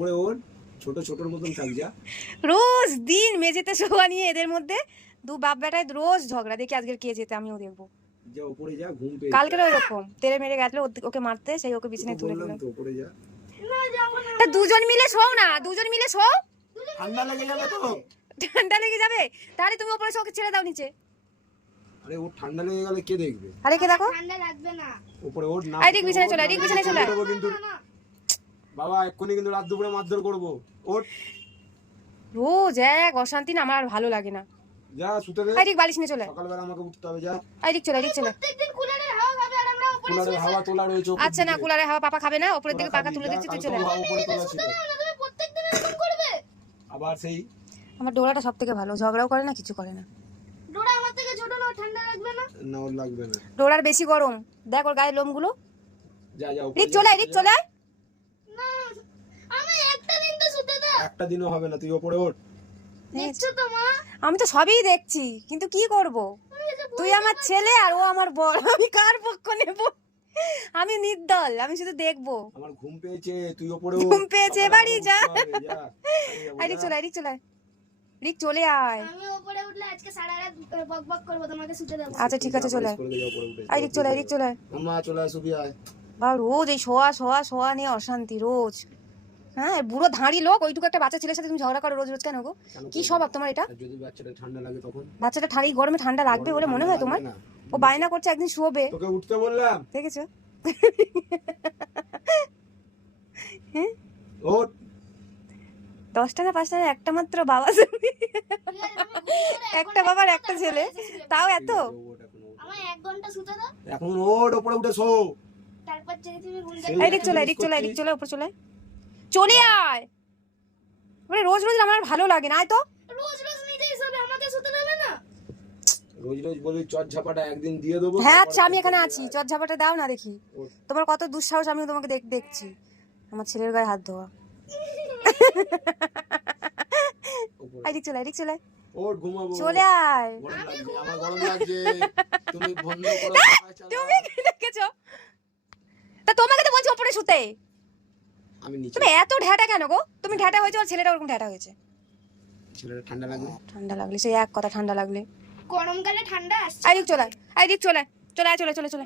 উপরে ওর ছোট ছোটর মতন থাক যা। রোজ দিন মেঝেতে শোয়া নিয়ে এদের মধ্যে দু বাপ বেটায় রোজ ঝগড়া। দেখি আজকের কে যেতে আমিও দেখব। যা উপরে যা ঘুম পেয়ে কালকেরও এরকম তেরে মেরে গেছিল ওকে মারতে সেই ওকে বিছানায় তুলে দিলাম তো উপরে যা। তা দুজন মিলে শোও না দুজন মিলে শোও। ঠান্ডা লেগে যাবে তো? ঠান্ডা লেগে যাবে? তাহলে তুমি ওপরে শোকে ছেড়ে দাও নিচে। আরে ওর ঠান্ডা লেগে গেলে কে দেখবে? আরে কে দেখো? ঠান্ডা লাগবে না। উপরে ওর না আই, ঠিক বিছানায় চলে আয়, ঠিক বিছানায় চলে। দেবো কিন্তু বাবা এক্ষুনি কিন্তু রাত দুপুরে মারধর করব। রোজ এক অশান্তি না আমার আর ভালো লাগে না। যা শুতে দে। আই ঠিক বালিশ নিয়ে চলে। সকালবেলা আমাকে উঠতে হবে যা। আই ঠিক চলে আয়, ঠিক চলে প্রত্যেকদিন কুলারের হাওয়া খাবে আর আমরা উপরে কুলারে হাওয়া তোলা রয়েছে আচ্ছা না কুলারে হাওয়া পাপা খাবে না ওপরের দিকে পাকা তুলে দিচ্ছি তুই চলে। আয়। উপরে তোলা ছিল। তুমি প্রত্যেকদিন এরকম করবে। আবার সেই? আমার ডোরাটা সব থেকে ভালো ঝগড়াও করে না কিছু করে না। ডোরা আমার থেকে ছোট না ঠান্ডা লাগবে না? না ওর লাগবে না। ডোরার বেশি গরম। দেখ ওর গায়ের লোমগুলো। যা যা উপরে রিক চলে আয়, রিক চলে। আমি একটা দিন তো শুতে দাও। একটা দিনও হবে না তুই ওপরে ওঠ। দেখছ তো মা। আমি তো সবই দেখছি কিন্তু কি করব? তুই আমার ছেলে আর ও আমার বর আমি কার পক্ষ নেব? আমি নির্দল আমি শুধু দেখব। আমার ঘুম পেয়েছে তুই ওপরে ঘুম পেয়েছে, বাড়ি যা। আয় যা। চলে আয়, রিক চলে আয়। রিক চলে আয়। আমি উপরে উঠলে আজকে সারা রাত বক বক করব তোমাকে শুতে দেবো। আচ্ছা ঠিক আছে চলে আয়। আয় রিক চলে আয়, রিক চলে আয়। আম্মা চলে আসো কি আয়। বা রোজ এই শোয়া শোয়া শোয়া নিয়ে অশান্তি রোজ। হ্যাঁ বুড়ো ধাঁড়ি লোক ওইটুকু একটা বাচ্চা ছেলের সাথে তুমি ঝগড়া করো রোজ রোজ কেন গো? কি? স্বভাব তোমার এটা? যদি বাচ্চাটা ঠান্ডা লাগে তখন? বাচ্চাটা ঠাড়ি গরমে ঠান্ডা লাগবে বলে মনে হয় তোমার? ও বায়না করছে একদিন শুয়োবে তোকে উঠতে বললাম। দেখেছ? ওঠ। দশটা না পাঁচটা না একটা মাত্র বাবা একটা বাবার একটা ছেলে। তাও এত? এখন, ওঠ। আমার এক ঘণ্টা শুতে দাও এখন ওঠ ওপরে উঠে শো। যদি তুমি চলে এদিক চলে এদিক চলে আয়, উপরে চলে আয়। চলে আয়! মানে রোজ রোজ আমার ভালো লাগে না তো। রোজ রোজ নিজেই শোবে আমাকে শুতে দেবে না? রোজ রোজ বলি চট একদিন দিয়ে দেবো হ্যাঁ আচ্ছা আমি এখানে আছি। চটঝাপাটা দাও না দেখি। তোমার কত দুঃসাহস আমিও তোমাকে দেখ দেখছি। আমার ছেলের গায়ে হাত ধোয়া। চলে এদিক চলে। ঘুমাবো। চলে আয়। গরম আমার গরম লাগছে। তুমি বন্ধ করো তুমি কি দেখেছ? বলছি ওপরে শুতে আমি নিচে তুমি এত ঢ্যাটা কেন গো? তুমি ঢ্যাটা হয়েছে আর ছেলেটা ওরকম ঢ্যাটা হয়েছে। ছেলেটা ঠান্ডা লাগল? ঠান্ডা লাগলে সেই এক কথা ঠান্ডা লাগলে। গরমকালে ঠান্ডা আসছে। আই দিক চলে আয়, আই দিক চলে চলে আয়, চলে চলে চলে।